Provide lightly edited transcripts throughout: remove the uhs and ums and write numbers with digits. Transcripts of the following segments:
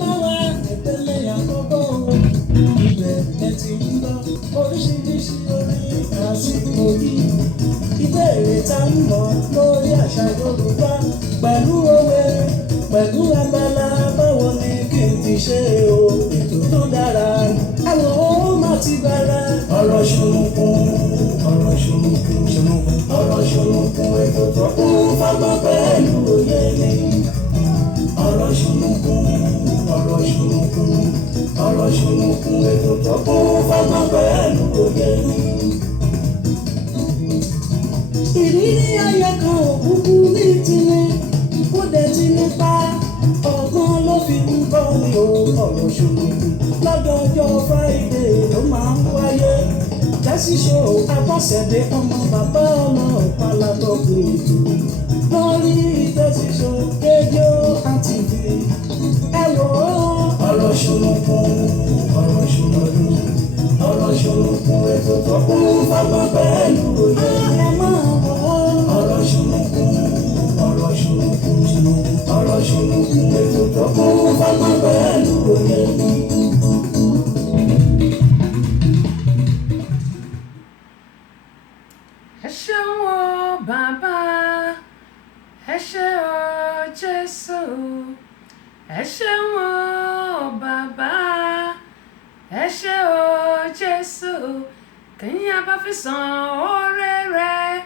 láwa ìpínlẹ̀ àkọ́kọ́ ibẹ̀ ẹ ti ń lọ oríṣiríṣi orin àsìkò yìí ìbéèrè tá ń lọ lórí àṣà Yorùbá pẹ̀lú òwe pẹ̀lú abala báwo ni kí n ti ṣe o ètò tó dára àwọn ó má ti bára ọ̀rọ̀ ṣùnùkùn ètò tó kún fọ́gbọ́n pẹ̀lú òye ni ọ̀rọ̀ ṣùnùkùn ètò tó kún fọ́gbọ́n pẹ̀lú òye ni. Ìrírí ayé kan òkúkú ní ìtìlẹ̀ kó dẹ̀ ti nípa ọ̀gbọ́n ló fi ń bọ́ ní ọ̀rọ̀ ṣùnùkùn lọ́dọọjọ́ Friday ló máa ń wáyé jásí ṣó Abọ́sẹ̀dé ọmọ bàbá ọmọ ọ̀pálá lọ́gùn ètò lórí Jásí ṣó rédíò ANTV ẹ wò ó ọ̀rọ̀ ṣùnùkùn ètò tó kún fọ́gbọ́n pẹ̀lú òye ẹ máa wò ó ọ̀rọ̀ ṣùnùkùn ètò tó kún fọ́gbọ́n pẹ̀lú òye. Ẹ ṣeun o bàbá, ẹ ṣé o Jésù, ẹ ṣeun o bàbá, ẹ ṣé o Jésù, kẹ́yìn a bá fi san oore rẹ̀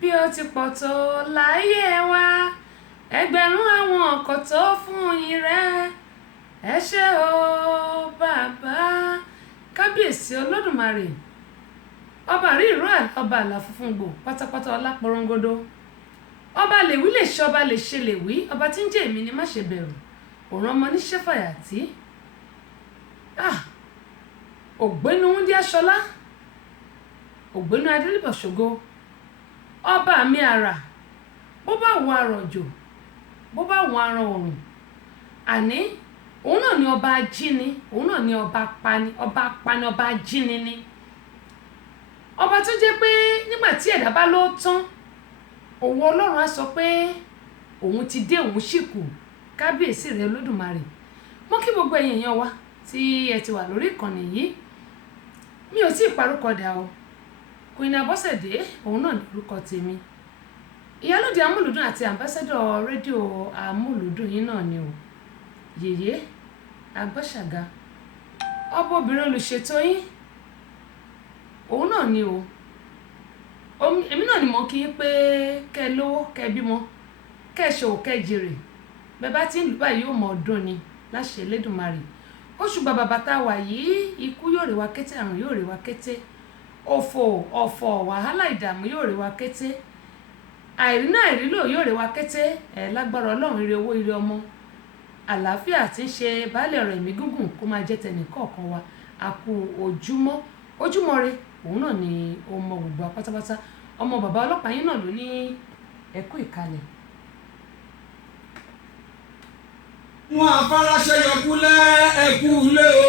bí ó ti pọ̀ tó láyé wa, ẹgbẹ̀rún àwọn ọkọ̀ tó fún yín rẹ̀, ẹ ṣé o bàbá, kábíyèsí Olódùmarè. Ọba rí ìró ọba àlà funfun gbò pátápátá ọlá porongodo ọba lè wí lè ṣe ọba lè ṣe lè wí ọba tí ń jẹ́ èmi ni má ṣe bẹ̀rù òun ọmọ ní Ṣẹ́fàyàtì ògbénu Wúndí Aṣọlá ògbénu Adélébọ̀ Ṣògo ọba mi àrà bó bá wọ àrọ̀jò bó bá wọ àrọ̀ òrùn àní òun náà ni ọba ajíni òun náà ni ọba apani ọba ajíni ni ọba tó jẹ́ pé nígbà tí ẹ̀dá bá ló tán òun Ọlọ́run á sọ pé òun ti dé òun sì kù kábíyèsí rẹ̀ Olódùmarè. Mo kí gbogbo ẹ̀yin èèyàn wa tí ẹ ti wà lórí ìkànnì yìí mi ò tí ì parúkọ dà o Queen Abọ́sẹ̀dé òun náà ní orúkọ tèmi ìyálóde amúlùdùn àti ambassador rédíò amúlùdùn yìí náà ni o yèyé agbọ́ṣàga ọba obìnrin olùṣètò yín òun náà ni o èmi náà ni mo kí pé kẹ́ lówó kẹ́ bímọ kẹ́ ṣòwò kẹ́ jèrè bẹ́ẹ̀ bá ti ń lù báyìí yóò mọ ọdún ni láṣẹ Elédùmarè oṣù bàbà bàtà wà yìí ikú yóò rè wá kété àrùn yóò rè wá kété òfò ọ̀fọ̀ wàhálà ìdààmú yóò rè wá kété àìrínà àìrílò yóò rè wá kété lágbára Ọlọ́run ire owó ire ọmọ àlàáfíà tí ń ṣe baálé ọ̀rọ̀ ẹ̀mí gígùn kó máa jẹ́ tẹnìkọ̀ọ̀kan wa àkú ojúmọ́ re òun náà ni ọmọ gbogbo pátápátá ọmọ bàbá ọlọ́pàá yín náà ló ní ẹkú ìkàlẹ̀. wọn afárasẹ yọkúlẹ ẹkú lé o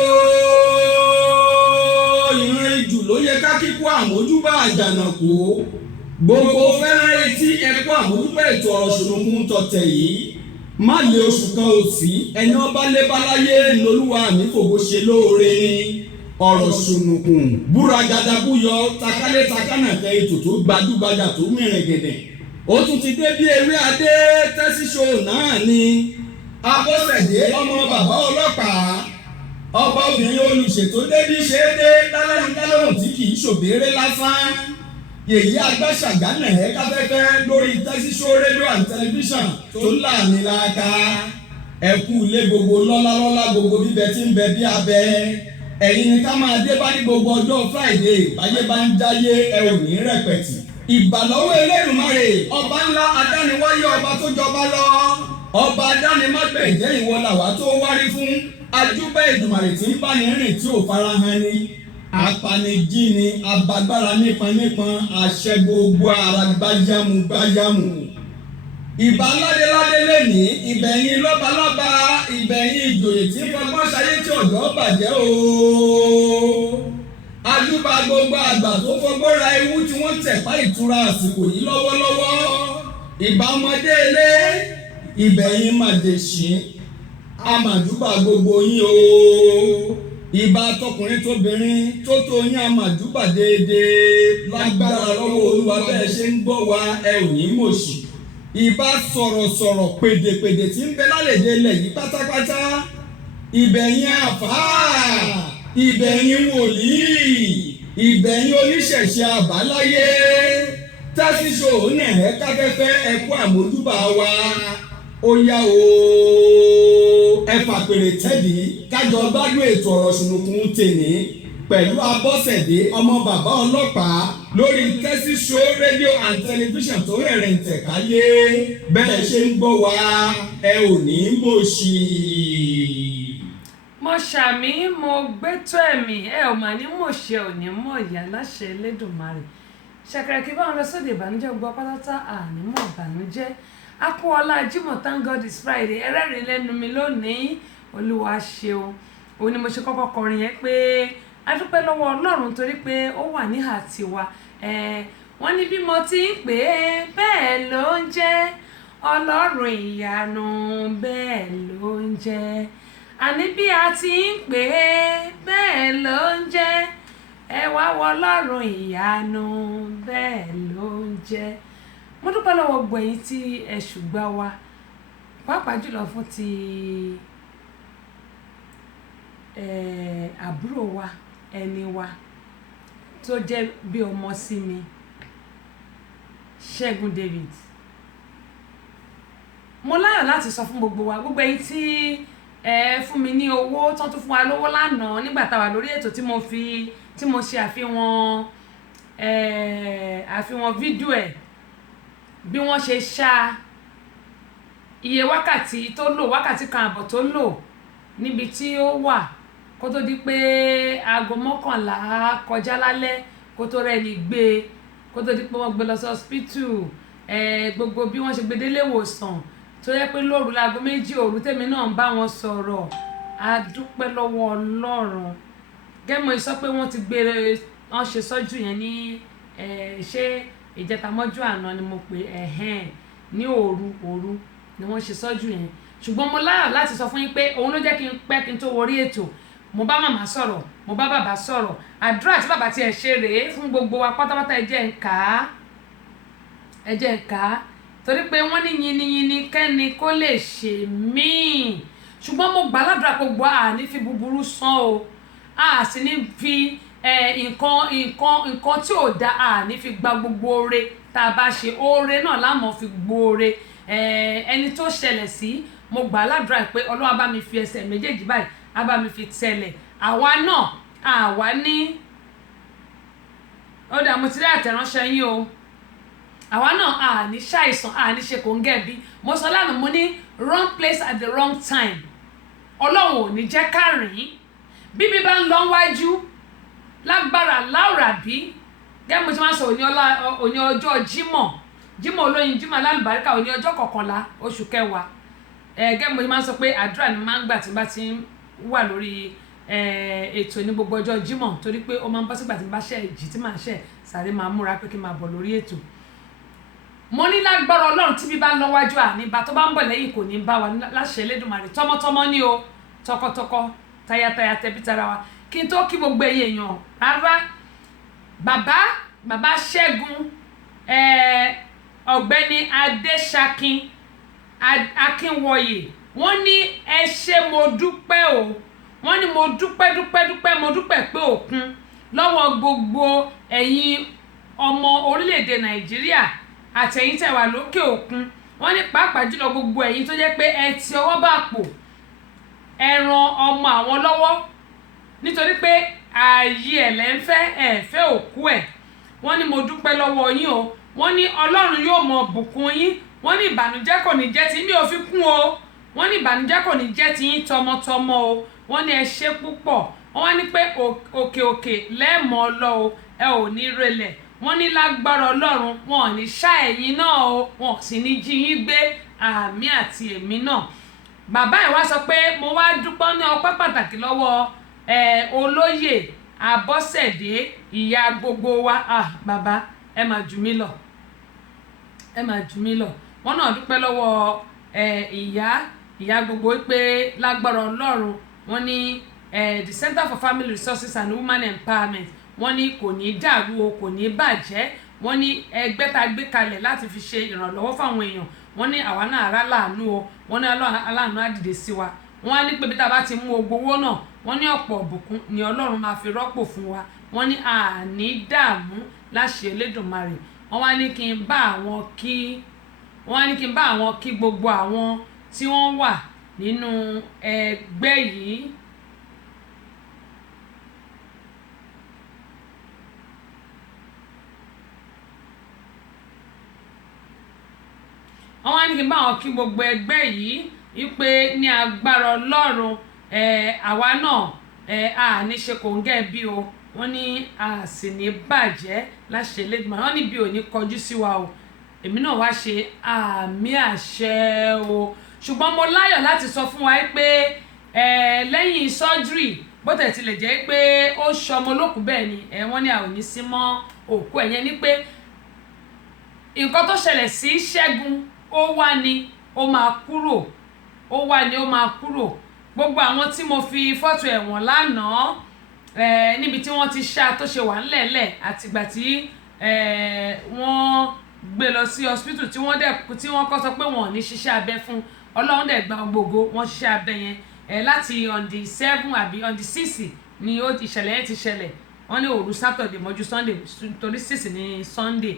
ìrìn jù ló yẹ ká kíkó àmójúbà àjànàkú gbogbo fẹ́ràn etí ẹkú àmójúbà ètò ọ̀rọ̀ ṣùnùkùn tọ̀tẹ̀ yìí má lé oṣù kan òsì ẹni ọba lé báláyé lolúwa mi fògo ṣe lóore ni ọ̀rọ̀ ṣùnùkùn búragàdà búyọ takálẹ̀ takánàkẹ́ ètò tó gbajúgbajà tó mìíràn gẹ̀dẹ̀ ó tún ti dé bí ewé adé tẹ́síṣò náà ni Abọ́sẹ̀dé ọmọ bàbá ọlọ́pàá ọba obìnrin olùṣètò débi ṣe é dé dálẹ́rùn tí kì í ṣòbéèrè lásán yèyí agbáṣàgánà ẹ̀ káfẹ́fẹ́ lórí tẹ́síṣò rédíò àti tẹlifíṣàn tó láàmì láàká ẹ̀kú ilé gbogbo lọ́lá gbogbo bíbẹ tí ń bẹ bí abẹ ẹ̀yin ni ká máa dé bá ní gbogbo ọjọ́ Friday báyé bá ń jáyé ẹ ò ní rẹpẹ̀tì ìbàlọ́wọ́ Elédùmarè ọba ńlá adániwáyé ọba tó jọba lọ ọba adánimágbẹ̀jẹ́ ìwọ làwa tó wárí fún ajúbà Èdùmàrè tí ń bá ní rìn tí ò farahàn ni apanijí ni abagbára nípọn àṣẹ gbogbo ara gbáyàmù ìbà ládéládé lẹ́ni ìbẹ̀yìn lọ́balọ́ba ìbẹ̀yìn ìjòyè tí fọgbọ́n ṣayé tí ọ̀dọ́ bàjẹ́ o ajúbà gbogbo àgbà tó fọgbọ́n ra ewu tí wọ́n tẹ̀pá ìtura àsìkò yìí lọ́wọ́lọ́wọ́ ìbà ọmọdé ilé ìbẹ̀yìn màdèṣí àmàjúbà gbogbo yín o ìbà tọkùnrin tóbìnrin tó tó yín àmàjúbà déédéé lágbára lọ́wọ́ Olúwa bẹ́ẹ̀ ṣe ń gbọ́ wa ẹ ò ní mòṣì ìbà sọ̀rọ̀sọ̀rọ̀ pèdèpèdè tí ń bẹ lálẹ́dẹ ilẹ̀ yìí pátápátá ìbẹ̀yìn àfáà ìbẹ̀yìn wòlíì ìbẹ̀yìn oníṣẹ̀ṣe àbáláyé tásíṣò nẹ̀ẹ́ káfẹ́fẹ́ ẹ̀kú àmójúbà wa ó yá o ẹ fàpèrè tẹ́dí kájọ gbádùn ètò ọ̀rọ̀ ṣùnùkùn tèmi pẹ̀lú Abọ́sẹ̀dé ọmọ bàbá ọlọ́pàá lórí Tẹ́sí Show rédíò and tẹlifíṣàn tó rẹ̀rẹ̀ ń tẹ̀káyé bẹ́ẹ̀ ṣe ń gbọ́ wa ẹ ò ní mòṣì. mo ṣàmì mo gbẹ́tọ́ ẹ̀mí ẹ ò mà ní mòṣe ò ní mọ̀ ìyá láṣẹ Elédùmarè ṣẹ̀kẹ̀rẹ̀ kí báwọn lọ sóde ìbànújẹ́ gbọ́ pátátá ànímọ̀ ìbànújẹ́ akúọlá Jímọ̀ thank God it's Friday ẹrẹ́rìn lẹ́nu mi lónìí Olúwa ṣeun òun ni mo ṣe kọ́kọ́ kọrin yẹn pé a dúpẹ́ lọ́wọ́ Ọlọ́run torí pé ó wà níhà tiwa wọ́n ní bí mo ti ń pè é bẹ́ẹ̀ ló ń jẹ́ Ọlọ́run ìyanu bẹ́ẹ̀ ló ń jẹ́ àní bí a ti ń pè é bẹ́ẹ̀ ló ń jẹ́ ẹ wá wọ Ọlọ́run ìyanu bẹ́ẹ̀ ló ń jẹ́ mo dúpẹ́ lọ́wọ́ gbẹ̀yìn tí ẹ ṣùgbọ́n wa pàápàá jùlọ fún ti àbúrò wa ẹni wa tó jẹ́ bí ọmọ sí mi Ṣẹ́gun David mo láyọ̀ láti sọ fún gbogbo wa gbogbo ẹ̀yin tí fún mi ní owó tán tún fún wa lówó lánàá nígbà tá a wà lórí ètò tí mo ṣe àfihàn fídíò ẹ̀ bí wọ́n ṣe ṣá iye wákàtí tó lò wákàtí kan àbọ̀ tó lò níbi tí ó wà kó tó di pé aago 11 kọjá lálẹ́ kó tó rẹ̀ ní gbé kó tó di pé wọ́n gbé lọ sí hospital gbogbo bí wọ́n ṣe gbé délé ìwòsàn tó yẹ pé lóru láago 2 òru tèmi náà ń bá wọn sọ̀rọ̀ a dúpẹ́ lọ́wọ́ Ọlọ́run gẹ́mọ̀ sọ pé wọ́n ti gbé wọ́n ṣe sọ́jú yẹn ní ṣé ìjẹta mọ́jú àná ni mo pè ní òru ni wọ́n ṣe sọ́jú yẹn ṣùgbọ́n mo láyọ̀ láti sọ fún yín pé òun ló jẹ́ kí n pẹ́ kí n tó wọrí ètò mo bá màmá sọ̀rọ̀ mo bá bàbá sọ̀rọ̀ àdúrà tí bàbá tiẹ̀ ṣe rèé fún gbogbo wa pátápátá ẹ jẹ́ ń kà á torí pé wọ́n ní yiniyini kẹ́ni kó lè ṣe míì ṣùgbọ́n mo gbà ládùúrà gbogbo àní fi búburú san o a sì ní fi nǹkan tí ò da àní fi gba gbogbo oore tá a bá ṣe oore náà láàmú fi gbóore ẹni tó ṣẹlẹ̀ sí mo gbà ládùúrà pé Ọlọ́run bá mi fi ẹsẹ̀ méjèèjì báyìí á bá mi fi tẹ̀lẹ̀ àwa náà àwa ní ó dà mo ti rí àtẹ̀ránṣẹ́ yín o àwa náà àní ṣàìsàn àní ṣe kò ń gẹ̀bí mo sọ lánàá mo ní wrong place at the wrong time Ọlọ́run ò ní jẹ́ ká rìn bíbí bá ń lọ wájú lágbára láòràbí gẹ́gẹ́ mo ti máa ń sọ òní ọjọ́ Jímọ̀ olóyin Jímọ̀ alálùbáríkà òní ọjọ́ 11 oṣù kẹwàá gẹ́gẹ́ mo ti máa ń sọ pé àdúrà ni máa ń gbà tí bá ti ń wà lórí ètò ní gbogbo ọjọ́ Jímọ̀ torí pé ó máa ń bọ́ sígbà tí bá ṣe ìjì tí màá ṣe sáré máa múra pé kí n máa bọ̀ lórí ètò mo ní lágbára Ọlọ́run tí bí bá ń lọ wájú àníbá tó bá ń bọ̀ lẹ́yìn kò ní bá wa láṣẹ Elédùmarè tọmọtọmọ ní o tọkọtọkọ tayataya tẹbítara wa kí n tó kí gbogbo ẹ̀yin èèyàn rárá bàbá Ṣẹ́gun ọ̀gbẹ́ni Adéṣakin Akínwọyè wọ́n ní ẹ ṣé mo dúpẹ́ o wọ́n ní mo dúpẹ́ mo dúpẹ́ pé òkun lọ́wọ́ gbogbo ẹ̀yin ọmọ orílẹ̀-èdè Nàìjíríà àtẹ̀yin tẹ́ wà lókè òkun wọ́n ní pàápàá jùlọ gbogbo ẹ̀yin tó jẹ́ pé ẹ ti ọwọ́ bá pò ẹ ran ọmọ àwọn lọ́wọ́ nítorí pé ààyè ẹ̀lẹ́ ń fẹ́ òkú ẹ̀ wọ́n ní mo dúpẹ́ lọ́wọ́ yín o wọ́n ní Ọlọ́run yóò mọ bùkún yín wọ́n ní ìbànújẹ́ kò ní jẹ́ ti mi ò fi kún o wọ́n ní ìbànújẹ́ kò ní jẹ́ ti yín tọmọtọmọ o wọ́n ní ẹ ṣé púpọ̀ wọ́n wá ní pé òkè lẹ́ẹ̀mọ́ lọ o ẹ ò ní relẹ̀ wọ́n ní lágbára Ọlọ́run wọn ò ní ṣá ẹ̀yin náà o wọn sì ní jí yín gbé àmì àti èmi náà bàbá ẹ̀ wá sọ pé mo wá dúpọ́ ní ọpẹ́ pàtàkì lọ́wọ́ olóyè Abọ́sẹ̀dé ìyá gbogbo wa bàbá ẹ máa jù mí lọ wọ́n náà dúpẹ́ lọ́wọ́ ìyá ìyá gbogbo pé lágbára Ọlọ́run wọ́n ní the Center for Family Resources and Women Empowerment wọ́n ní kò ní dàrú o, kò ní bàjẹ́. Wọ́n ní ẹgbẹ́ tá gbé kalẹ̀ láti fi ṣe ìrànlọ́wọ́ fáwọn èèyàn. Wọ́n ní àwa náà ará láàánú o, wọ́n ní aláàánú á dìde sí wa. Wọ́n á ní pé bí tá bá ti mú owó náà, wọ́n ní ọ̀pọ̀ ìbùkún ni Ọlọ́run máa fi rọ́pò fún wa. Wọ́n ní àní dààmú láṣẹ Elédùmarè. Wọ́n wá ní kí n bá àwọn kí gbogbo àwọn tí wọ́n wà nínú ẹgbẹ́ yìí. Wọ́n wá ní kí n bá àwọn kí gbogbo ẹgbẹ́ yìí wípé ní agbára Ọlọ́run àwa náà a ní ṣe kòńgẹ́ bí o. Wọ́n ní a sì ní bàjẹ́ láṣẹ Elédùmarè. Wọ́n ní bí ò ní kọjú sí wa o. Èmi náà wá ṣe àmì àṣẹ o. Ṣùgbọ́n mo láyọ̀ láti sọ fún wa pé lẹ́yìn surgery bó tẹ̀ tilẹ̀ jẹ́ pé ó ṣọmọ lókù bẹ́ẹ̀ ni wọ́n ní a ò ní sí mọ́ òkú ẹ̀yẹn ni pé nǹkan tó ṣẹlẹ̀ sí Ṣẹ́gun ó wá ní ó máa kúrò, ó wá ní ó máa kúrò. Gbogbo àwọn tí mo fi fọ́tò ẹ̀wọ̀n lánàá níbi tí wọ́n ti ṣá tó ṣe wà ńlẹ̀ẹ́lẹ̀ àtìgbà tí wọ́n gbé lọ sí hospital tí wọ́n kọ́ sọ pé wọ́n ò ní ṣiṣẹ́ abẹ fún. Ọlọ́run dẹ̀ gba gbogbo wọ́n ṣiṣẹ́ abẹ yẹn láti on the 7 àbí on the 6 ni ìṣẹ̀lẹ̀ yẹn ti ṣẹlẹ̀. Wọ́n ní òru Saturday mọ́jú Sunday torí 6 ní Sunday.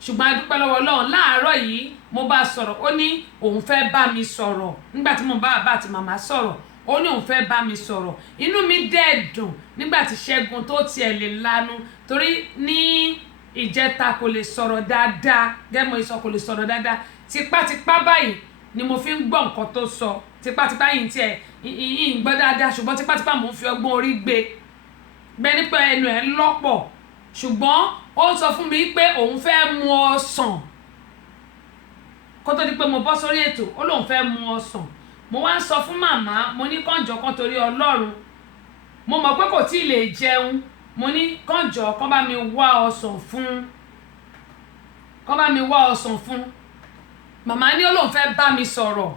Ṣùgbọ́n a dúpẹ́ lọ́wọ́ Ọlọ́run láàárọ̀ yìí mo bá sọ̀rọ̀ ó ní òun fẹ́ bá mi sọ̀rọ̀ nígbà tí mo bá bàbá àti màmá sọ̀rọ̀ ó ní òun fẹ́ bá mi sọ̀rọ̀. Inú mi dẹ̀ dùn nígbà tí Ṣẹ́gun tó tiẹ̀ lè lanu torí ní ìjẹta kò lè sọ̀rọ̀ dáadáa gẹ́mọ̀ ìsọ kò lè sọ̀rọ̀ dáadáa. Tipátipá báyìí ni mo fi ń gbọ́ nǹkan tó sọ. Tipátipá yìí tiẹ̀ ń gbọ́ dáadáa ṣùgbọ́n tipátipá mò ń fi ọgbọ́n orí gbé bẹ́ẹ̀ nípa ẹnu ẹ̀ lọ́pọ̀. Ṣùgbọ́n ó sọ fún mi pé òun fẹ́ mu ọsàn kó tó di pé mo bọ́ sórí ètò. Ó lóun fẹ́ mu ọsàn. Mo wá ń sọ fún màmá mo ní kànjọ́ kan torí Ọlọ́run mo mọ̀ pé kò tí ì lè jẹun. Mo ní kànjọ́ kán bá mi wá ọsàn fún. Màmá ní ó lóun fẹ́ bá mi sọ̀rọ̀.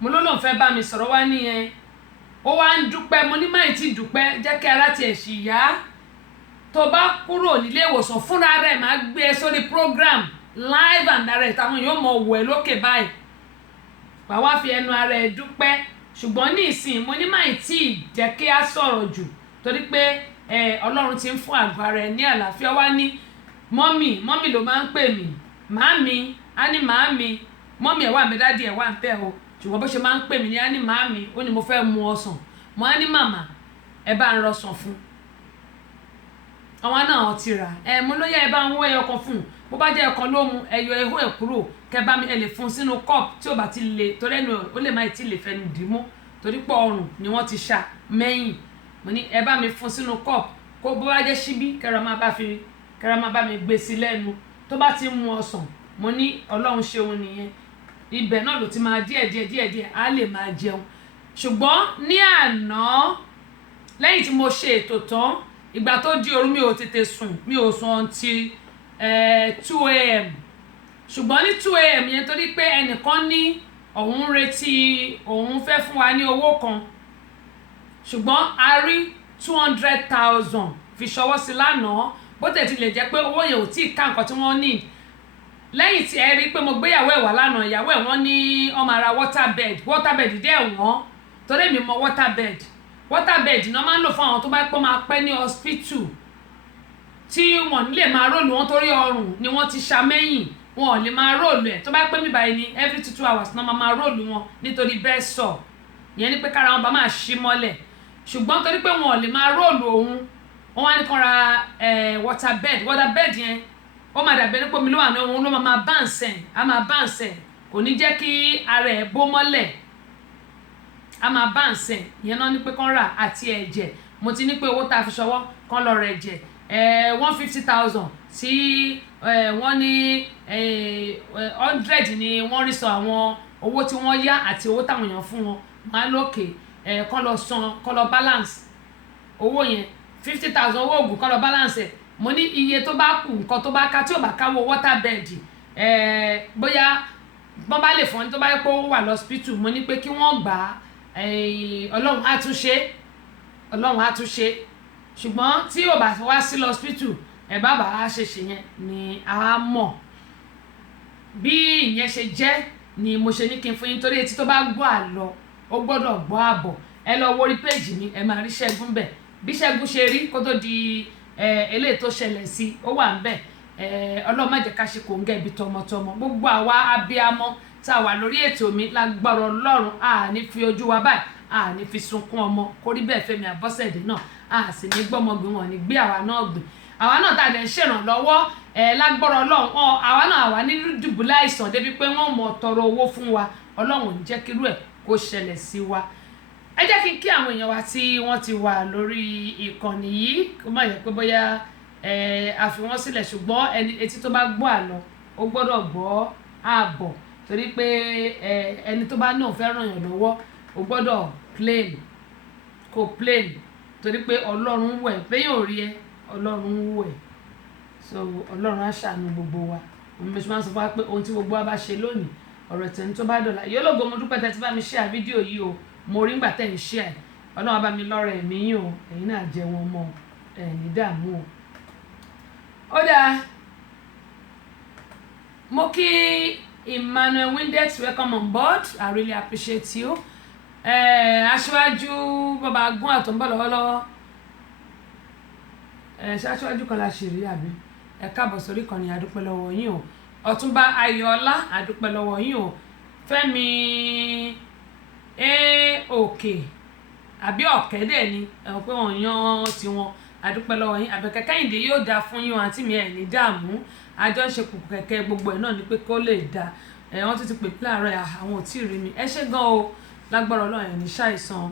Mo lóun fẹ́ bá mi sọ̀rọ̀ wá nìyẹn. Ó wá ń dúpẹ́. Mo ní máì tí dúpẹ́ jẹ́ kí ara tiẹ̀ sì yá. Tó bá kúrò nílé ìwòsàn fúnra rẹ̀ máa gbé ẹ sórí program live and direct àwọn yóò mọ wẹ̀ lókè báyìí. Wàá wá fi ẹnu ara ẹ dúpẹ́. Ṣùgbọ́n ní ìsìn mo ní máì tí jẹ́ kí á sọ̀rọ̀ jù torí pé Ọlọ́run ti ń fún àgọ́ ara ẹ ní àlàáfíà. Wá ní mọ́mì ló máa ń pè mí màámi á ní màámi mọ́mì ẹ̀ wà mí dádì ẹ̀ wà ń bẹ̀ o ṣùgbọ́n bó ṣe máa ń pè mí ní á ní màámi ó ní mo fẹ́ mu ọsàn. Mo á ní màmá ẹ bá ń rọsàn fún. Àwọn náà ti rà mo lóye ẹ bá ń wọ ẹyọ kan fún un bó bá jẹ́ ẹ̀kan ló mu ẹyọ ehó ẹ̀ kúrò kẹ bá mi ẹ lè fún sínú cup tí ò bá ti le torí ẹnu ó lè má ti lè fẹnu dìímú torí pọ̀ ọrùn ni wọ́n ti ṣá mẹ́yìn. Mo ní ẹ bá mi fún sínú cup kó bó bá jẹ́ ṣíbí kẹrọ máa bá mi gbé sí lẹ́nu tó bá ti mu ọsàn. Mo ní Ọlọ́run ṣeun nìyẹn ibẹ̀ náà ló ti máa díẹ̀ á lè máa jẹun. Ṣùgbọ́n ní àná lẹ́yìn tí mo ṣe ètò tán ìgbà tó di òru mi ò tètè sùn mi ò sùn until 2 a.m. ṣùgbọ́n ní 2 a.m. yẹn torí pé ẹnìkan ní òun retí òun fẹ́ fún wa ní owó kan ṣùgbọ́n a rí 200,000 fi ṣọwọ́ sí lánàá bó tẹ̀ ti lè jẹ́ pé owó yẹn ò tí ì ká nǹkan tí wọ́n ní. Lẹ́yìn tí ẹ rí pé mo gbéyàwó ẹ̀ wá lánàá ìyàwó ẹ̀ wọ́n ní ọmọ ara waterbed dẹ̀ wọ́n torí mi mọ waterbed náà máa ń lò fún àwọn tó bá pọ́ máa pẹ́ ní hospital tí wọ́n nílè máa róòlù wọn torí ọrùn ni wọ́n ti ṣá mẹ́yìn wọn ò lè máa róòlù ẹ̀ tó bá pẹ́ mi báyìí ní every 2 hours náà máa róòlù wọn nítorí bẹ́ẹ̀ sọ ìyẹn ni pé kára wọn bá máa ṣí mọ́lẹ̀ ṣùgbọ́n torí pé wọn ò lè máa róòlù òun wọn wá ní kàn ra waterbed yẹn ó máa dàbí ẹni pé omi ló wà ní òun ló máa báǹsẹ̀ kò ní jẹ́ kí ara ẹ̀ bó mọ́lẹ̀ a máa báǹsẹ̀ ìyẹn náà ní pé kàn rà àti ẹ̀jẹ̀ mo ti ní pé owó tá a fi ṣọwọ́ kàn lọ rẹ̀ ẹ̀jẹ̀ 150,000 tí wọ́n ní 100 ni wọ́n rí sọ àwọn owó tí wọ́n yá àti owó táwọn èèyàn fún wọn máa lókè kàn lọ balance owó yẹn 50,000 owó oògùn kàn lọ balance ẹ̀ mo ní iye tó bá kù nǹkan tó bá ká tí ò bá káwọ́ waterbed bóyá bọ́n bá lè fún tó bá yẹ pé ó wà lọ́sípítù mo ní pé kí wọ́n gbà á ọlọ́run á tún ṣe ṣùgbọ́n tí ò bá wá sí lọ́sípítù bàbá á ṣe yẹn ni a mọ̀ bí ìyẹn ṣe jẹ́ ni mo ṣe ní kí n fún yín torí etí tó bá gbọ́ àlọ́ ó gbọ́dọ̀ gbọ́ àbọ̀ ẹ lọ wórí péèjì mi ẹ máa rí Ṣẹ́gun bẹ̀ bí Ṣẹ́gun ṣe rí kó tó di eléyìí tó ṣẹlẹ̀ sí ó wà ń bẹ̀ ọlọ́run má jẹ́ ká ṣe kò ń gẹ̀ bí tọmọtọmọ gbogbo àwa abiyamọ tá a wà lórí ètò mi lágbára ọlọ́run a ní fi ojú wa báyìí a ní fi sunkún ọmọ kórí bẹ́ẹ̀ Fẹ́mi Abọ́sẹ̀dé náà a sì ní gbọ́mọgbìn wọn ní gbé àwa náà gbìn àwa náà tá a dẹ̀ ń ṣèrànlọ́wọ́ lágbára ọlọ́run àwa ní dùbúlẹ̀ àìsàn débi pé wọ́n mọ̀ tọrọ owó fún wa ọlọ́run ò ní jẹ́ kírú ẹ̀ kó ṣẹlẹ̀ sí wa ẹ jẹ́ kí àwọn èèyàn wa tí wọ́n ti wà lórí ìkànnì yìí kó má yẹ pé bóyá a fi wọ́n sílẹ̀ ṣùgbọ́n etí tó bá gbọ́ àlọ́ ó gbọ́dọ̀ gbọ́ ààbọ̀ torí pé ẹni tó bá náà fẹ́ ràn yàn lọ́wọ́ ó gbọ́dọ̀ plain torí pé ọlọ́run wẹ̀ bẹ́ẹ̀ yóò rí ẹ ọlọ́run wẹ̀ so ọlọ́run á ṣàánú gbogbo wa mo ṣe máa ń sọ fún wa pé ohun tí gbogbo wa bá ṣe lónìí ọ̀rọ̀ tẹ̀ ní tó bá dọ̀la yóò lógo mo dúpẹ́ tẹ́ ti bá mi share fídíò yìí o mo rí ngbà tẹ́ ń share ọlọ́run á bá mi lọ́rọ̀ ẹ̀mí yín o ẹ̀yin náà jẹ́ wọn mọ́ ní dààmú o. ó dáa mo kí Emmanuel Windex welcome on board I really appreciate you aṣíwájú bàbá agún àtúnbọ̀ lọ́wọ́lọ́wọ́ ṣáṣíwájú kan la ṣe rí àbí ẹ káàbọ̀ sórí ìkànnì àdúpẹ́ lọ́wọ́ yín o ọ̀túnba ayọ̀ọ́lá àdúpẹ́ lọ́wọ́ yín o fẹ́mi òkè àbí ọ̀kẹ́dẹ̀ ni ẹ̀wọ̀n pé wọ́n yan tiwọn àdúpẹ́ lọ́wọ́ yín àbẹ̀kẹ́ kẹ́hìndé yóò dáa fún yín àǹtí mi ẹ̀ ní dààmú àjọ ń ṣe kùkù kẹ̀kẹ́ gbogbo ẹ̀ náà ni pé kó lè dáa wọ́n tún ti pè láàárọ̀ àwọn ò tí ì rí mi ẹ ṣé gan o lágbára ọlọ́run ẹ̀ ní ṣàìsàn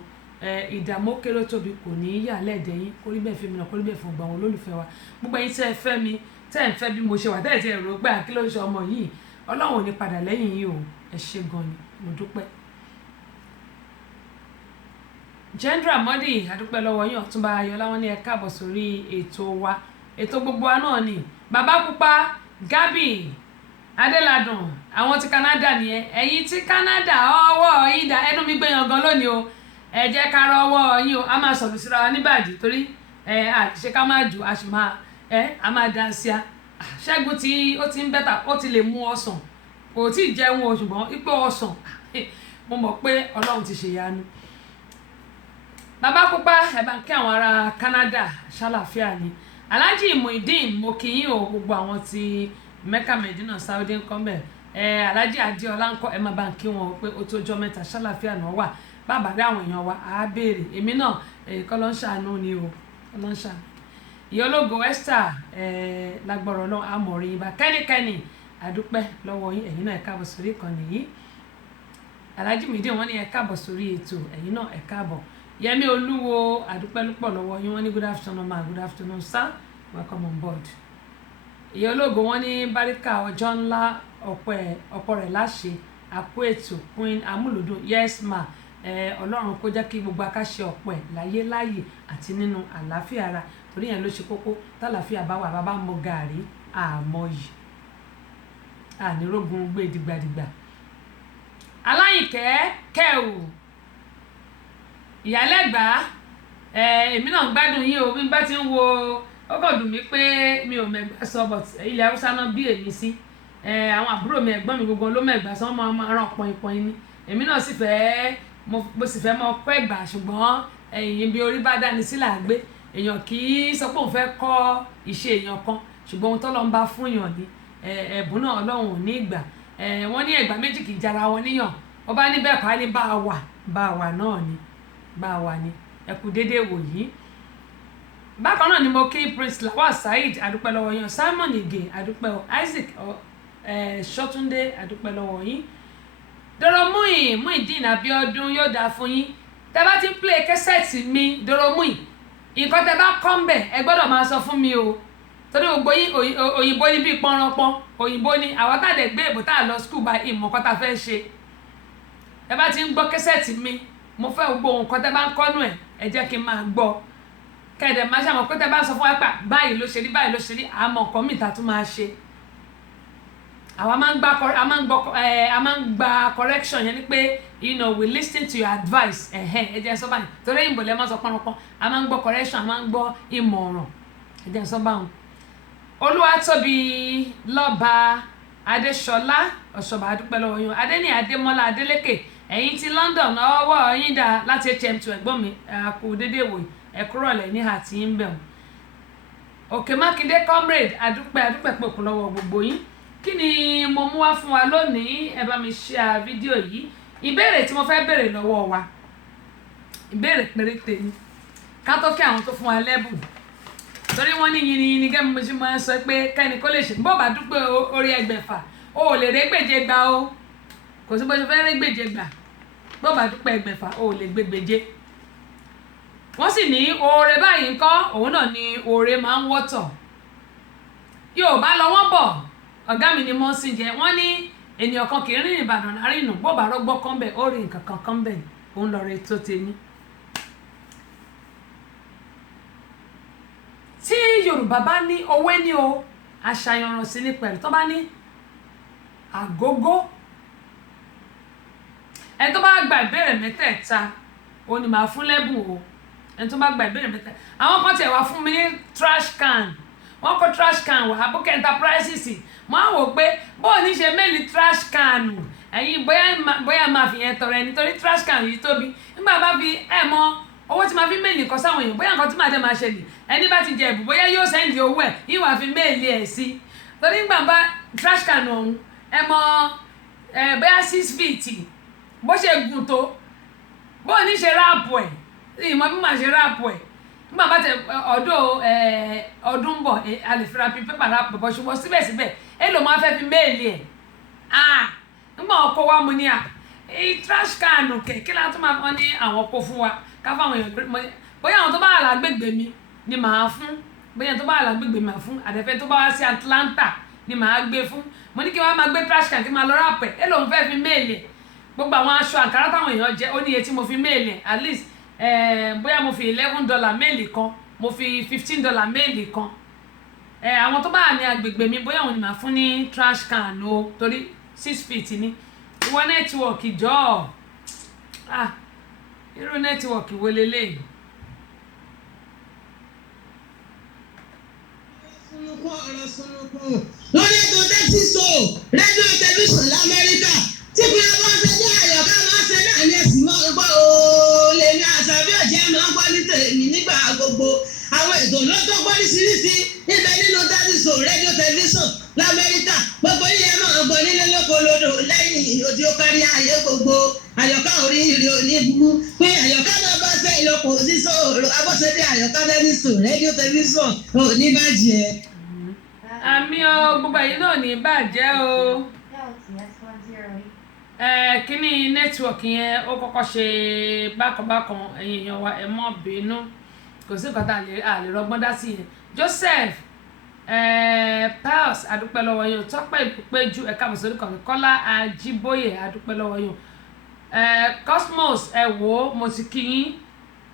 ìdààmú kéré tóbi kò ní í yà lẹ́ẹ̀dẹ̀ yín kórí bẹ́ẹ̀ fi mi náà kórí bẹ́ẹ̀ fún gbogbo àwọn olólùfẹ́ wa gbogbo ẹ̀yin tẹ́ ẹ fẹ́ mi tẹ́ ẹ ń fẹ́ bí mo ṣe wà tẹ́ ẹ ti ẹ̀rọ gbà kí ló ń ṣe ọmọ yìí ọlọ́run ò ní padà lẹ́yìn yìí o ẹ ṣé gan ni mo dúpẹ́. Jendra Modi àdúpẹ́ lọ́wọ́ yín ọ̀túnba ayọ̀lá wọn ní ẹ káàbọ̀ sórí ètò wa ètò gbogbo wa náà ni bàbá pupa Gabi Adéladùn àwọn ti Canada nìyẹn ẹ̀yin ti Canada ọwọ́ yín dá ẹnu mi gbẹ̀yàn gan lónìí o ẹ jẹ́ ká rọwọ́ yín o a máa sọ̀rọ̀ síra wa níbàdí torí àṣẹ ká máa jù a sì máa a máa dá sí a Ṣẹ́gun tí ó ti ń bẹ́tà ó ti lè mú ọsàn kò tí ì jẹun o ṣùgbọ́n ipò ọsàn mo mọ̀ pé Ọlọ́run ti ṣèyanu bàbá pupa ẹ bá ń kí àwọn ará Canada ṣàlàfíà ni Alhaji Muideen mo kí yín o gbogbo àwọn ti Mecca Medina Saudi ńkọ́mbẹ̀ Alhaji Adéọlá ńkọ́ ẹ máa bá ń kí wọn pé ó tó jọ́ mẹ́ta ṣàlàfíà náà wà bàbá rí àwọn èèyàn wa á béèrè èmi náà kọ́ ló ń ṣàánú ni o kọ́ ló ń ṣàánú ìyá ológo Esther lágbọ̀rọ̀ náà amọ̀rin ibà kẹ́nikẹ́ni àdúpẹ́ lọ́wọ́ yín ẹ̀yin náà ẹ káàbọ̀ sórí ìkànnì yìí Alhaji Muideen wọ́n ní ẹ káàbọ̀ sórí ètò ẹ̀yin náà ẹ káàbọ̀ Yẹmí Olúwo àdúpẹ́ lúpọ̀ lọ́wọ́ yín wọ́n ní good afternoon ma good afternoon sir welcome on board ìyá ológo wọ́n ní báríkà ọjọ́ ńlá ọ̀pọ̀ rẹ̀ láṣẹ àpò ètò queen amúlùdùn yes ma Ọlọ́run kó jẹ́ kí gbogbo akáṣe ọ̀pọ̀ ẹ̀ láyé láàyè àti nínú àlàáfíà ara torí yẹn ló ṣe kókó tálàáfíà bá wà bàbá mọ gàárì àmọ́ yìí ànírógun gbé dìgbàdìgbà Aláyìnkẹ́ kẹ́wù ìyálẹ́gbà èmi náà gbádùn yín o bí n bá ti ń wo ó kàn dùn mí pé mi ò mẹ̀gbà sọ but ilẹ̀ haúsá náà bí èmi sí àwọn àbúrò mi ẹ̀gbọ́n mi gbogbo ló mẹ̀gbà sọ wọ́n máa ràn pọ̀npọ̀n ni èmi náà sì fẹ́ mo sì fẹ́ mọ kọ́ ẹ̀gbà ṣùgbọ́n ẹ̀yìn bí orí bá dání sí là gbé èèyàn kì í sọ pé òun fẹ́ kọ́ ìṣe èèyàn kan ṣùgbọ́n ohun tọ́lọ́ ń bá fún yàn ni ẹ̀bùn náà Ọlọ́run ò ní ìgbà wọ́n ní ẹ̀gbà méjì kì í jara wọn níyàn wọ́n bá ní bẹ́ẹ̀ kọ́ á ní bá a wà náà ni bá a wà ní ẹ kú dédé wò yìí bákan náà ni mo kí Prince Lawal Saheed adúpẹ́ lọ́wọ́ yín Simon Ige adúpẹ́ Isaac Ṣọ́túndé adúpẹ́ lọ́wọ́ yín Doro Muideen Abiodun yóò dáa fún yín tẹ́ bá ti ń play kẹsẹ̀tì mi Doro Muideen nǹkan tẹ́ bá kọ́ ń bẹ̀ ẹ gbọ́dọ̀ máa sọ fún mi o torí gbogbo yín òyìnbó ní bíi pọ́nrọ́pọ́n òyìnbó ní àwọn tàdé gbé èbò tá a lọ skul bá ìmọ̀ kọ́ ta fẹ́ ṣe ẹ bá ti ń gbọ́ kẹsẹ̀tì mi mo fẹ́ gbogbo nǹkan tẹ́ bá ń kọ́nù ẹ jẹ́ kí n máa gbọ́ kẹ́ẹ̀dẹ̀ máa ṣàmọ̀ pé tẹ́ bá sọ fún wa pé báyìí ló ṣe rí àmọ́ nǹkan mìta tún máa ṣe àwa máa ń gba correction yẹn ni pé we listen to your advice ẹ jẹ́ sọ báyìí torí ìbò lẹ́ máa sọ pọ́nrọ́pọ́n a máa ń gbọ́ correction a máa ń gbọ́ ìmọ̀ràn ẹ jẹ́ sọ báwọn. Olúwatóbi lọ́ba Adéṣọlá ọ̀ṣọ́bà adúpẹ́ lọ́wọ́ yín Adéní Adémọ́lá Adélékè ẹ̀yin ti London ọwọ́ yín dá láti HM2 ẹ̀gbọ́n mi àkú dédé wò ẹ̀kúrọ̀lẹ̀ ní àti ń bẹ̀rù. Òkè Mákindé comrade adúpẹ́ pé òkú lọ́wọ́ gbogbo yín. Kí ni mo mú wá fún wa lónìí ẹ bá mi share fídíò yìí. Ìbéèrè tí mo fẹ́ béèrè lọ́wọ́ wa ìbéèrè péréte ni ká tó kí àwọn tó fún wa lẹ́bùn torí wọ́n ní yìnyín gẹ́gẹ́ mo ṣe máa ń sọ pé kẹ́ni kó lè ṣe bó bá dúpẹ́ orí ẹgbẹ̀fà o ò lè régbèje gbà o kò sí bó ṣe fẹ́ régbèje gbà bó bá dúpẹ́ ẹgbẹ̀fà o ò lè gbégbèje. Wọ́n sì ní oore báyìí ńkọ́ òun náà ni oore máa ń wọ́tọ̀ Yorùbá lọ wọ́n bọ̀ ọ̀gá mi ni mo ń sìn jẹ́ wọ́n ní ènìyàn kan kì í rìn Ìbàdàn àrínù bó bá rọ́gbọ́ kan bẹ̀ ó rí nǹkan kan bẹ̀ òun lọ rẹ tó ti ní. Tí Yorùbá bá ní òwe ní o àṣàyànràn sí ní pẹ̀lú tó bá ní àgógó ẹni tó bá gba ìbéèrè mẹ́tẹ̀ẹ̀ta ó ní màá fún lẹ́bùn o ẹni tó bá gba ìbéèrè mẹ́tẹ̀ẹ̀ta àwọn kan tiẹ̀ wá fún mi ní trash can wọ́n kó trash can wá Bukky Enterprises mo á wò pé bóò ní ṣe méèlì trash can ẹ̀yin bóyá máa fi yẹn tọrẹ nítorí trash can yìí tóbi nígbà bá fi mọ owó tí máa fi méèlì kan sáwọn èèyàn bóyá nǹkan tí màá dé máa ṣẹlẹ̀ ẹni bá ti jẹ ẹ̀bùn bóyá yóò sẹ́ndì owó ẹ̀ yìí wàá fi méèlì ẹ̀ sí torí nígbà bá trash can ọ̀hún mọ bóyá 6 feet bó ṣe gùn tó bóò ní ṣe ráàpù ẹ̀ ìmọ̀ bí màá ṣe ráàpù ẹ̀ nígbà bá tẹ ọdún bọ̀ a lè fira pépà ráàpù bọ̀ ṣùgbọ́n síbẹ̀síbẹ̀ èlò máa fẹ́ fi méèlì ẹ̀ nígbà ọkọ̀ wa mo ní trash can kẹ̀kẹ́ láti máa fọ́n ní àwọn ọkọ̀ fún wa ká fáwọn èèyàn bóyá àwọn tó bá wà lágbègbè mi ni màá fún bóyá tó bá wà lágbègbè mi màá fún àdẹ̀fẹ́ tó bá wá sí Atlanta ni màá gbé fún mo ní kí wọ́n máa gbé trash can kí n máa lọ ráàpù ẹ̀ èlò mo fẹ́ fi méèlì ẹ̀ gbogbo àwọn aṣọ àǹkárá táwọn èèyàn jẹ ó ní iye tí mo fi méèlì ẹ̀ at least bóyá mo fi $11 méèlì kan mo fi $15 méèlì kan àwọn tó bá wà ní agbègbè mi bóyá òun ni màá fún ní trash can o torí 6 feet ni ìwọ nẹ́tíwọ̀kì jọ irú nẹ́tíwọ̀kì wo leléyìí. lórí ètò tẹ́tísò rédíò tẹlifíṣàn lamẹ́ríkà tí kí wọ́n bá fẹ́ jẹ́ àyọ̀ká máa fẹ́ náà ní ẹ̀sìn mọ́ gbọ́ o lè ní àṣà bí ọ̀jẹ́ máa ń gbọ́ ní tèmi nígbà gbogbo àwọn ètò lọ́tọ́ gbọ́dísírísí níbẹ̀ nínú tẹ́tísò rédíò tẹlifíṣàn lamẹ́ríkà gbogbo yíyẹ máa ń gbọ́ nílé lóko lódò lẹ́yìn òdi ó kárí ayé gbogbo àyọ̀ká oríire òní burú pé àyọ̀ká máa bá fẹ́ ìlọ́pọ̀ òsísòrò abọ́sẹ̀dé àyọ̀ká tẹ́tísò rédíò tẹlifíṣàn òní bàjẹ́. Àmì o gbogbo ẹ̀yin náà ní bàjẹ́ o kíní nẹ́tíwọ̀kì yẹn ó kọ́kọ́ ṣe bákanbákan ẹ̀yin èèyàn wa ẹ má bínú kò sí nǹkan tá a lè rọgbọ́n dá sí yẹn. Joseph Pius adúpẹ́ lọ́wọ́ yín Tọ́pẹ́ Ìpéjú ẹ̀ka mùsùlùmí kan Kọ́lá Ajíbóyè adúpẹ́ lọ́wọ́ yín Cosmos ẹ wò ó mo ti kí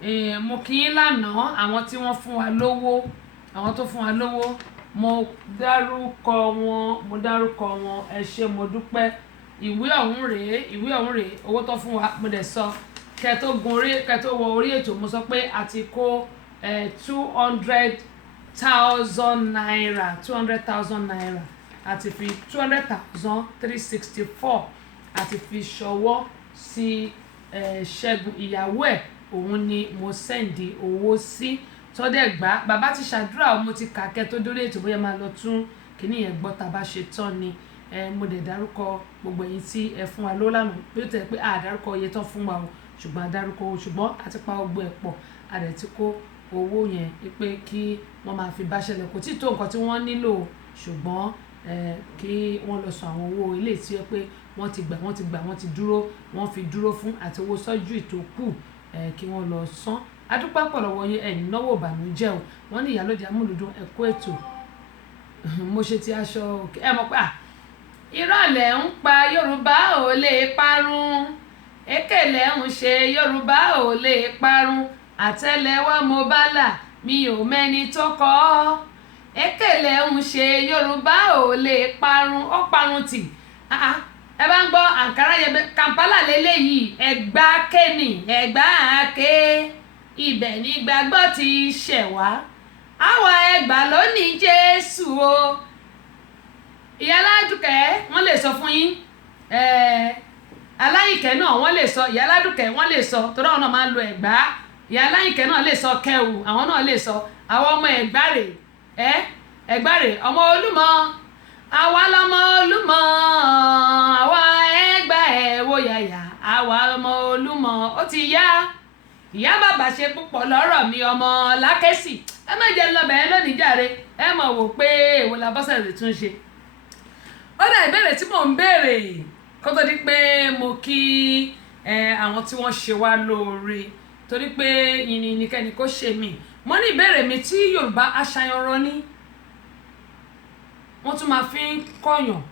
yín mo kí yín lánàá àwọn tí wọ́n fún wa lówó àwọn tó fún wa lówó mo dárúkọ wọn ẹ ṣé mo dúpẹ́ ìwé ọ̀hún rèé owó tó fún wa mo dẹ̀ sọ kẹ́ tó wọ orí ètò mo sọ pé a ti kó 200,000 naira àti fi 200,364 àti fi ṣọwọ́ sí Ṣẹ́gun ìyàwó ẹ̀ òun ni mo sẹ́ndì owó sí tọ́dẹ̀ gbá bàbá ti ṣàdúrà mo ti kàkẹ́ tó dórí ètò bóyá máa lọ tún kíní yẹn gbọ́ tá a bá ṣe tán ni mo dẹ̀ dárúkọ gbogbo ẹ̀yin tí ẹ fún wa lówó lánàá bí ó tẹ̀ pé a dárúkọ iye tán fún wa o ṣùgbọ́n a dárúkọ owó ṣùgbọ́n a ti pa gbogbo ẹ̀ pọ̀ a dẹ̀ ti kó owó yẹn pé kí wọ́n máa fi bá ṣẹlẹ̀ kò tí tó nǹkan tí wọ́n nílò ṣùgbọ́n kí wọ́n lọ san àwọn owó ilé tí ó pé wọ́n ti dúró wọ́n fi dúró fún àti owó sọ́jú ìtókù kí wọ́n lọ san adúpẹ́ pọ̀ lọ́wọ́ yín ẹ̀yin náwó ìbànújẹ́ o wọ́n ní ìyálóde amúlùdún ẹ̀kọ́ ètò mo ṣe ti aṣọ òkè ẹ mọ̀ pé ìrọ̀lẹ́ ń pa Yorùbá ò lè parun èkèlè ń ṣe Yorùbá ò lè parun àtẹ́lẹwọ́ mo bá là mi ò mẹ́ni tó kọ́ èkélé ń ṣe Yorùbá ò lè parun ó parun tì ẹ bá ń gbọ́ Ankara yẹbẹ Kampala lélẹ́yìí Ẹ̀gbá kéènì Ẹ̀gbá àké ibẹ̀ ní gbàgbọ́ ti ṣẹ̀ wá àwa Ẹ̀gbá ló ní Jésù o. Ìyá Aládùkẹ́ wọ́n lè sọ fún yín Aláyìnkẹ́ náà wọ́n lè sọ Ìyá Aládùkẹ́ wọ́n lè sọ torí àwọn náà máa ń lo Ẹ̀gbá. Ìyá Aláyìnkẹ́ náà lè sọ kẹwù àwọn náà lè sọ àwọn ọmọ Ẹ̀gbá rè Ẹ̀gbá rè ọmọ Olúmọ àwa lọmọ Olúmọ àwa Ẹ̀gbá ẹ̀wò yàyà àwa ọmọ Olúmọ ó ti yá ìyá bàbá ṣe púpọ̀ lọ́rọ̀ mi ọmọ Lákẹ́sì ẹ má jẹ́ lọ́bẹ̀ẹ́ lónìí jàre ẹ mọ̀ wò pé èwo la bọ́sẹ̀ rè tún ṣe. Ó dà ìbéèrè tí mò ń béèrè kó tó di pé mo kí àwọn tí wọ́n ṣe wá lóore torí pé yìnyín nìkẹ́ni kó ṣe mí mo ní ìbéèrè mi tí Yorùbá aṣayanrọ ní wọ́n tún máa fi ń kọ̀yàn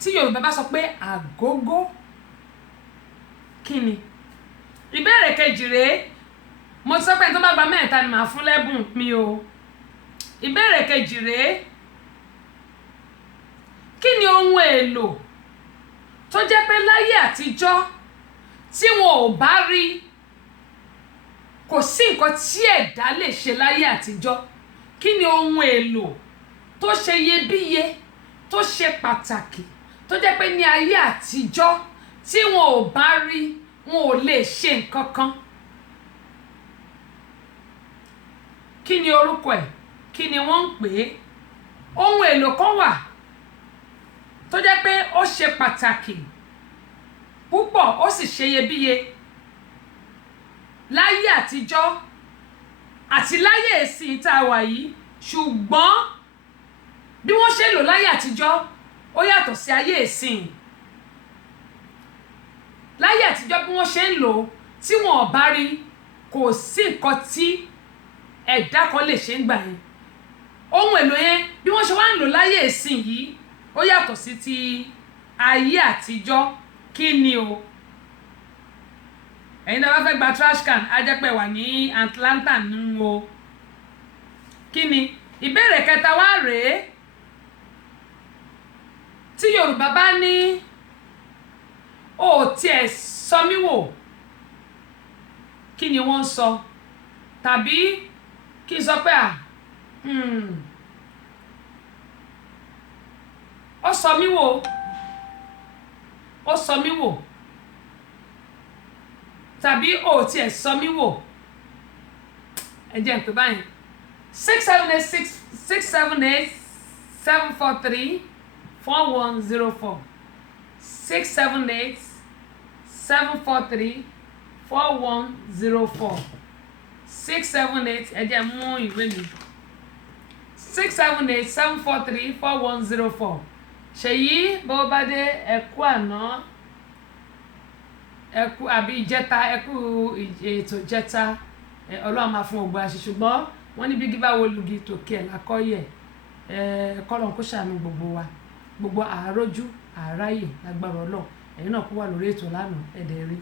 tí Yorùbá bá sọ pé àgógó kí ni. Ìbéèrè kejì rèé mo ti sọ pé tó bá gba mẹ́ta ni màá fún lẹ́bùn mi o. Ìbéèrè kejì rèé kí ni ohun èlò tó jẹ́ pé láyé àtijọ́ tí wọn ò bá rí kò sí nǹkan tí ẹ̀dá lè ṣe láyé àtijọ́ kí ni ohun èlò tó ṣe iyebíye tó ṣe pàtàkì tó jẹ́ pé ní ayé àtijọ́ tí wọn ò bá rí wọn ò lè ṣe nǹkan kan. Kí ni orúkọ ẹ̀ kí ni wọ́n ń pè é. Ohun èlò kan wà tó jẹ́ pé ó ṣe pàtàkì púpọ̀ ó sì ṣe iyebíye láyé àtijọ́ àti láyé ìsìn tá a wà yìí ṣùgbọ́n bí wọ́n ṣe lò láyé àtijọ́ ó yàtọ̀ sí ayé ìsìn. Láyé àtijọ́ bí wọ́n ṣe ń lò tí wọn ò bá rí kò sí nǹkan tí ẹ̀dá kan lè ṣe ń gbà yẹn. Ohun èlò yẹn bí wọ́n ṣe wá ń lò láyé ìsìn yìí ó yàtọ̀ sí ti ayé àtijọ́ kí ni o. Ẹ̀yin náà bá fẹ́ gba trash can á jẹ́ pé wà ní Atlanta nínú o. Kí ni ìbéèrè kẹta wá rèé tí Yorùbá bá ní ó tiẹ̀ sọ mí wò kí ni wọ́n ń sọ tàbí kí n sọ pé ó sọ mí wò ó sọ mí wò tàbí ó tiẹ̀ sọ mí wò ẹ jẹ́ n pè báyìí 678-743-4104 678-743-4104 678 ẹ jẹ́ mú ìwé mi 678-743-4104 Ṣèyí bó bá dé ẹkú àná ẹkú àbí ìjẹta ẹkú ètò ìjẹta Ọlọ́run máa fún ògbó àṣì ṣùgbọ́n wọ́n ní bí gíbá wo lugi tòkè ẹ̀ lákọ́yẹ̀ kọ́lọ́n kó ṣàánú gbogbo wa gbogbo àárójú àáráyè lágbára Ọlọ́run ẹ̀yin náà kó wà lórí ètò lánàá ẹ̀dẹ̀ rí.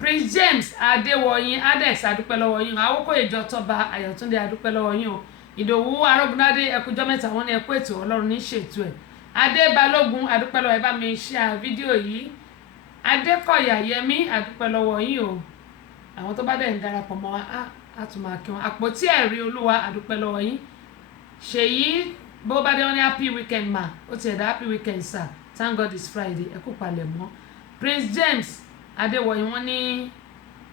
Prince James Adéwọ̀yìn Adex adúpẹ́ lọ́wọ́ yín Awókòyè ìjọ Tọ́ba Ayọ̀túndé adúpẹ́ lọ́wọ́ yín o Ìdòwú Arógundádé ẹkújọ́ mẹ́ta wọ́n ní ẹkú ètò Ọlọ́run ní ṣètò ẹ̀ Adé Balógun adúpẹ́ lọ́wọ́ ẹ bá mi share fídíò yìí Adékọ̀yà Yẹmí adúpẹ́ lọ́wọ́ yín o àwọn tó bá dẹ̀ ń darapọ̀ mọ́ wa á tún máa kí wọn Àpótí Ẹ̀rí Olúwa adúpẹ́ lọ́wọ́ yín Ṣèyí bó bá dé wọn ní happy weekend ma ó ti ẹ̀dá happy weekend sir thank God it's Friday ẹ kú palẹ̀ mọ́ Prince James Adéwọ̀yìn wọ́n ní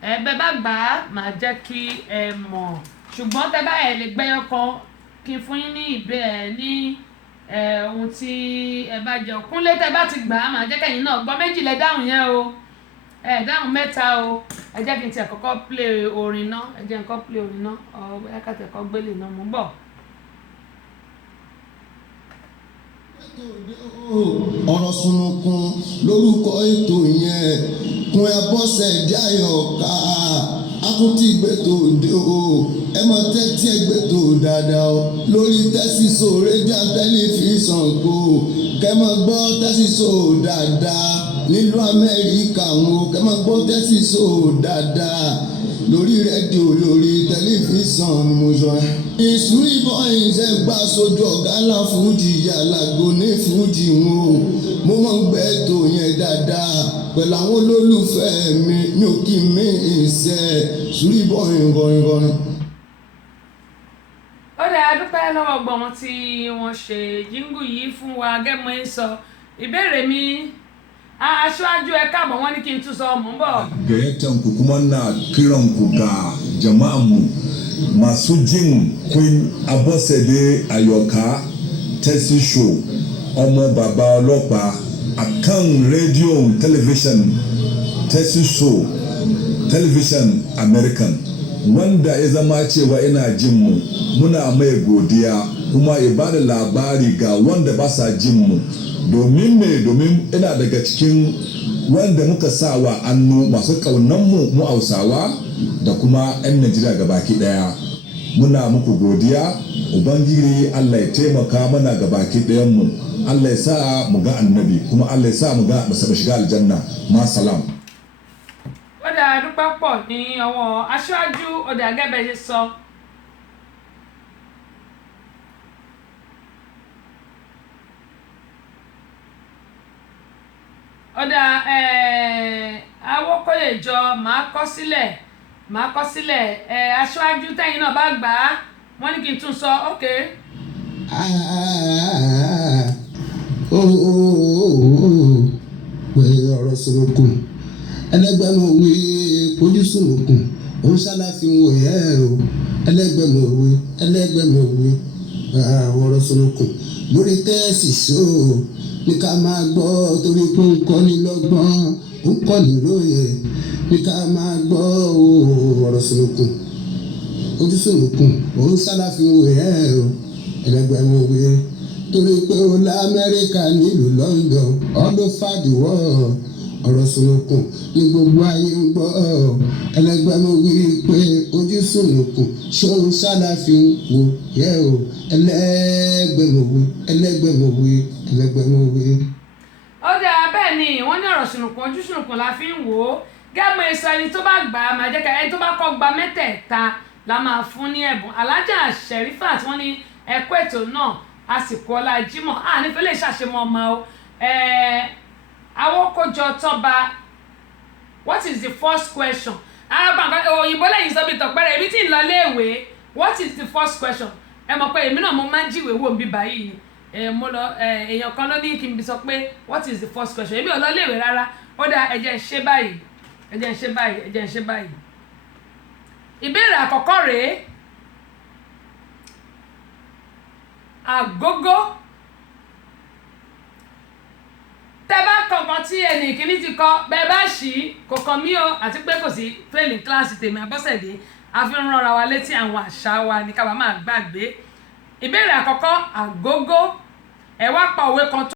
ẹ̀bẹ̀ bá gbà á máa jẹ́ kí ẹ mọ̀ ṣùgbọ́n tẹ́ bá ẹ̀ lè gbẹ́yọ́ kan kí n fún yín ní ní ohun tí ẹ bá jẹ Kúnlé tẹ́ bá ti gbà á máa jẹ́ kẹ́yìn náà gbọ́ méjì lẹ dáhùn yẹn o dáhùn mẹ́ta o ẹ jẹ́ kí n tiẹ̀ kọ́kọ́ play orin náà ẹ jẹ́ nǹkan play orin náà ẹ ká tẹ̀ kọ́ gbélé náà mú bọ̀. ọ̀rọ̀ sunukun lórúkọ ètò yẹn kun ẹ bọ́sẹ̀ jáyọ̀ ká àtúntì gbẹ̀tò òde o ẹ mọ tẹ́tí ẹ gbẹ̀tò dáadáa o lórí tẹ́sísò rédíò tẹlifíṣàn kò kẹ́ mọ gbọ́ tẹ́sísò dáadáa nílùú Amẹ́ríkà wọn kẹ́ mọ gbọ́ tẹ́sísò dáadáa lórí rédíò lórí tẹlifíṣàn ni mo sọ ẹ́. ìsúrí bọ́yìn ṣe gbà sójú ọ̀gá ńlá fújì yàlágò ní fújì wọn o mo máa ń gbẹ́ tó yẹn dáadáa pẹ̀lú àwọn olólùfẹ́ mi ní òkì mi ìṣe ìsúrí bọ́yìn kọrin. ó dáa dúpẹ́ lọ́wọ́ gbọ́n wọn tí wọ́n ṣe jíngù yìí fún wa gẹ́mọ́ ń sọ ìbéèrè mi aṣáájú ẹ káàbọ̀ wọ́n ní kí n tún sọ mò ń bọ̀. gayyatan ku kuma na kiran ku ga jama'anmu masu jin Queen Abọ́sẹ̀dé Àyọ̀ká tẹ́sí show ọmọ bàbá ọlọ́pàá akan rédíò tẹlifíṣàn tẹ́sí show tẹlifíṣàn American wanda ya zama cewa ina jin mu muna mai godiya kuma ya bada labari ga wanda ba sa jin mu domin ina daga cikin wanda muka sa wa annu masu kaunanmu mu Hausawa da kuma 'yan Najeriya gabaki daya muna muku godiya ubangiji Allah ya taimaka mana gabaki dayan mu Allah ya sa mu ga annabi kuma Allah ya sa mu ga shiga aljanna ma salam. ó dáa dúpẹ́ pọ̀ ní ọwọ́ aṣáájú ọ̀dà gẹ́gẹ́ ṣe sọ. ọ̀dà Awókóyèjọ máa kọ sílẹ̀ aṣáájú tẹ̀yìn náà bá gbà á wọ́n ní kí n tún sọ ok. ọ̀rọ̀ sunukun ẹlẹ́gbẹ̀mọ̀ òwe ojú sunukun òun ṣàlàfin wò ẹ́ o ẹlẹ́gbẹ̀mọ̀ òwe ọ̀rọ̀ sunukun lórí tẹ́ẹ̀sì ṣó ní ká máa gbọ́ torí pé ń kọ́ni lọ́gbọ́n ń kọ́ni lóye ní ká máa gbọ́ ọ̀rọ̀ sunukun ojú sunukun òun ṣàlàfin wò ẹ́ o ẹlẹ́gbẹ̀mọ̀ òwe torí pé ó l'Amẹ́ríkà nílùú London all over the world ọ̀rọ̀ sunukun ní gbogbo ayé ń gbọ́ ẹlẹ́gbẹ̀mọ̀ wí pé ojú sunukun ṣóun ṣàlàfin wò yẹ́ o ẹlẹ́gbẹ̀mọ̀ wí. ó dáa bẹ́ẹ̀ ni wọ́n ní ọ̀rọ̀ sunukun ojú sunukun la fi ń wò ó gẹ́gbẹ́ sọ ẹni tó bá gbà á máa jẹ́ ká ẹni tó bá kọ́ gba mẹ́tẹ̀ẹ̀ta la máa fún ní ẹ̀bùn Alájà Sherifat wọ́n ní ẹ̀kọ́ ètò náà àsìkò ọlá Jímọ̀ nífẹ̀ẹ́ lè ṣàṣemọ́ ọmọ o Awókójọ Tọ́ba what is the first question òyìnbó lẹ́yìn sọ bí tọ̀pẹ́rẹ́ èmi tí ń lọ léèwé what is the first question ẹ mọ̀ pé èmi náà mo máa ń jíwèé wò ń bí báyìí mo lọ èèyàn kan ló ní kí n bí sọ pé what is the first question èmi ò lọ léèwé rárá ó dáa ẹ jẹ́ ń ṣe báyìí ìbéèrè àkọ́kọ́ rèé àgógó tẹ bá kankan tí ẹnì kìíní ti kọ bẹ́ẹ̀ bá ṣì kò kàn mí o àti pé kò sí training class tèmi Abọ́sẹ̀dé a fi ń rọra wa létí àwọn àṣà wa ní ká bá máa gbàgbé ìbéèrè àkọ́kọ́ àgógó ẹ wá pa òwe kan tó.